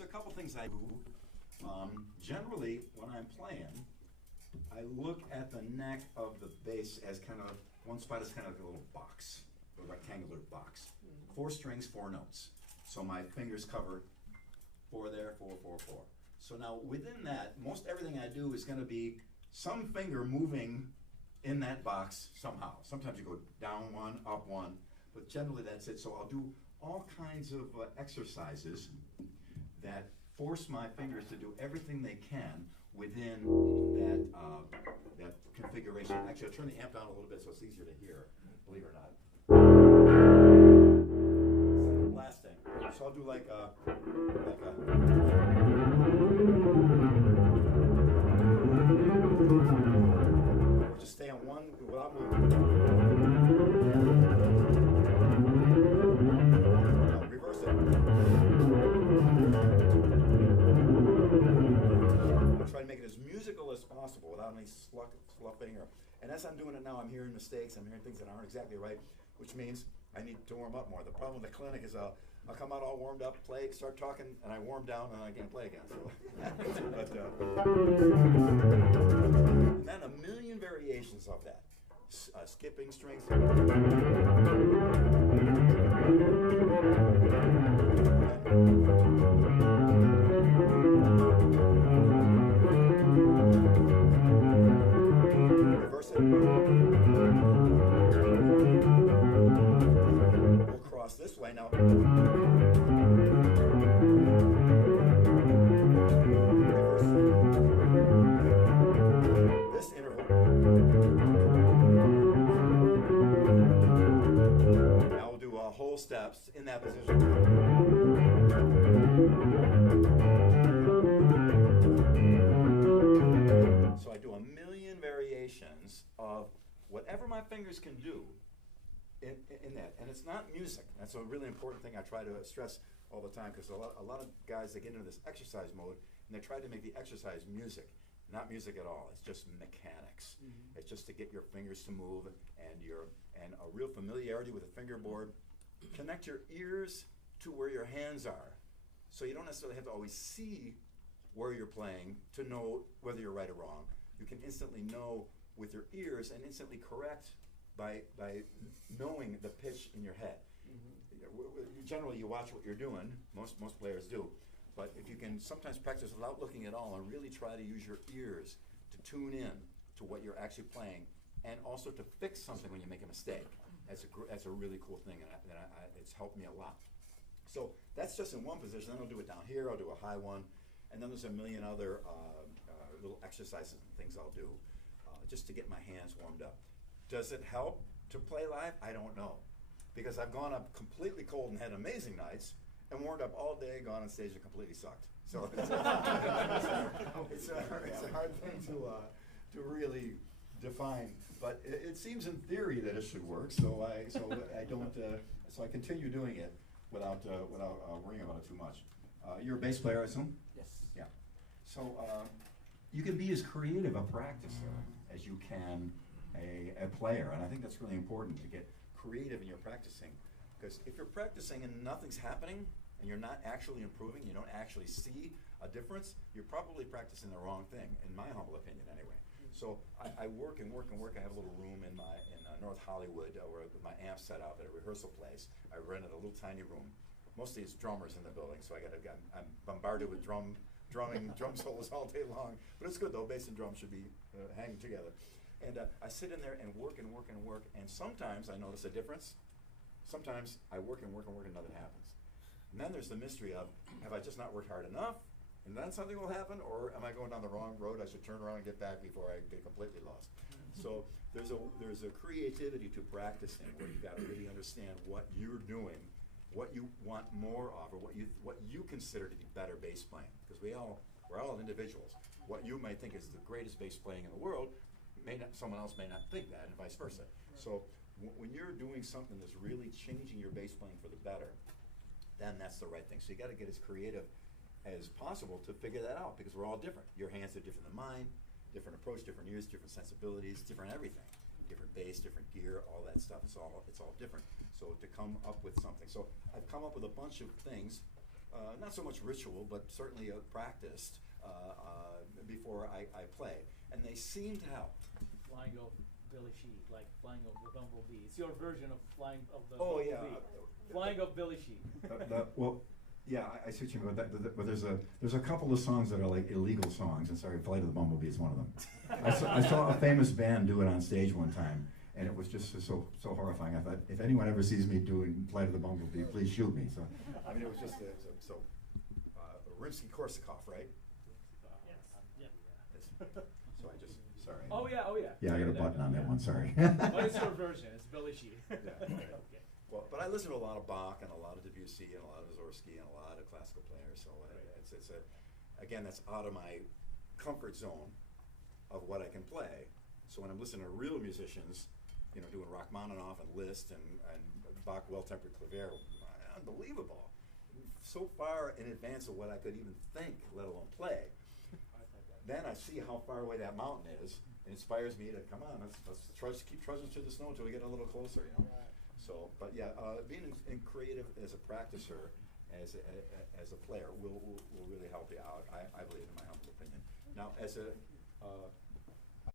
a couple things I do. Generally, when I'm playing, I look at the neck of the bass as kind of, one spot is kind of like a little box, a rectangular box. 4 strings, 4 notes. So my fingers cover 4 there, 4, 4, 4. So now within that, most everything I do is going to be some finger moving in that box somehow. Sometimes you go down 1, up 1, but generally that's it. So I'll do all kinds of exercises that force my fingers to do everything they can within that configuration. Actually, I'll turn the amp down a little bit so it's easier to hear, believe it or not. Instead of blasting. So I'll do like a or just stay on one without moving. Now reverse it. I'll try to make it as musical as possible without any sluffing and as I'm doing it now, I'm hearing mistakes, I'm hearing things that aren't exactly right, which means I need to warm up more. The problem with the clinic is I'll come out all warmed up, play, start talking, and I warm down, and I can't play again. So. And then a million variations of that. Skipping strings. Reverse it. We'll cross this way now. This interval. Now we'll do whole steps in that position. So I do a million variations of whatever my fingers can do in that. And it's not music. That's a really important thing I try to stress all the time, because a lot of guys, they get into this exercise mode and they try to make the exercise music. Not music at all. It's just mechanics. Mm-hmm. It's just to get your fingers to move and a real familiarity with the fingerboard. Connect your ears to where your hands are, so you don't necessarily have to always see where you're playing to know whether you're right or wrong. You can instantly know with your ears and instantly correct by knowing the pitch in your head. Mm-hmm. Generally, you watch what you're doing. Most players do. But if you can sometimes practice without looking at all and really try to use your ears to tune in to what you're actually playing, and also to fix something when you make a mistake, that's a really cool thing, and it's helped me a lot. So that's just in one position. Then I'll do it down here. I'll do a high one, and then there's a million other little exercises and things I'll do just to get my hands warmed up. Does it help to play live? I don't know, because I've gone up completely cold and had amazing nights, and warmed up all day, gone on stage and completely sucked. So it's a hard thing to really define. But it seems in theory that it should work. So I continue doing it without worrying about it too much. You're a bass player, I assume? Yes. Yeah. So you can be as creative a practicer as you can a player, and I think that's really important to get creative in your practicing. Because if you're practicing and nothing's happening, and you're not actually improving, you don't actually see a difference, you're probably practicing the wrong thing, in my humble opinion anyway. So I work and work and work. I have a little room in North Hollywood where my amp's set up at a rehearsal place. I rented a little tiny room. Mostly it's drummers in the building, so I'm bombarded with drum solos all day long. But it's good though, bass and drum should be hanging together. And I sit in there and work and work and work, and sometimes I notice a difference. Sometimes I work and work and work and nothing happens. And then there's the mystery of, have I just not worked hard enough, and then something will happen, or am I going down the wrong road? I should turn around and get back before I get completely lost. So there's a creativity to practicing where you've got to really understand what you're doing, what you want more of, or what you consider to be better bass playing. Because we're all individuals. What you might think is the greatest bass playing in the world, someone else may not think that, and vice versa. So when you're doing something that's really changing your bass playing for the better, then that's the right thing. So you got to get as creative as possible to figure that out, because we're all different. Your hands are different than mine, different approach, different ears, different sensibilities, different everything, different bass, different gear, all that stuff. It's all different. So to come up with something. So I've come up with a bunch of things not so much ritual, but certainly practiced before I play, and they seem to help. Flying of Billy Sheehan, like flying of the bumblebee. It's your version of flying of the Oh bumblebee. yeah, Flying of Billy Sheehan. Well, yeah, I see what you mean. But there's a couple of songs that are like illegal songs, and sorry, Flight of the Bumblebee is one of them. I saw a famous band do it on stage one time, and it was just so horrifying. I thought, if anyone ever sees me doing Flight of the Bumblebee, please shoot me. So, I mean, it was just Rimsky-Korsakov, right? Yes. So I just, sorry. Oh yeah. yeah, I got a button on that one. Sorry. But it's your version. It's Billy Sheehan. Yeah. Okay. Well, but I listen to a lot of Bach and a lot of Debussy and a lot of Mussorgsky and a lot of classical players. So again, that's out of my comfort zone of what I can play. So when I'm listening to real musicians, doing Rachmaninoff and Liszt and Bach well-tempered clavier, unbelievable. So far in advance of what I could even think, let alone play. Then I see how far away that mountain is. It inspires me to come on. Let's keep trudging through the snow until we get a little closer. So, but yeah, being in creative as a practicer, as a player, will really help you out. I believe, in my humble opinion. Now, as a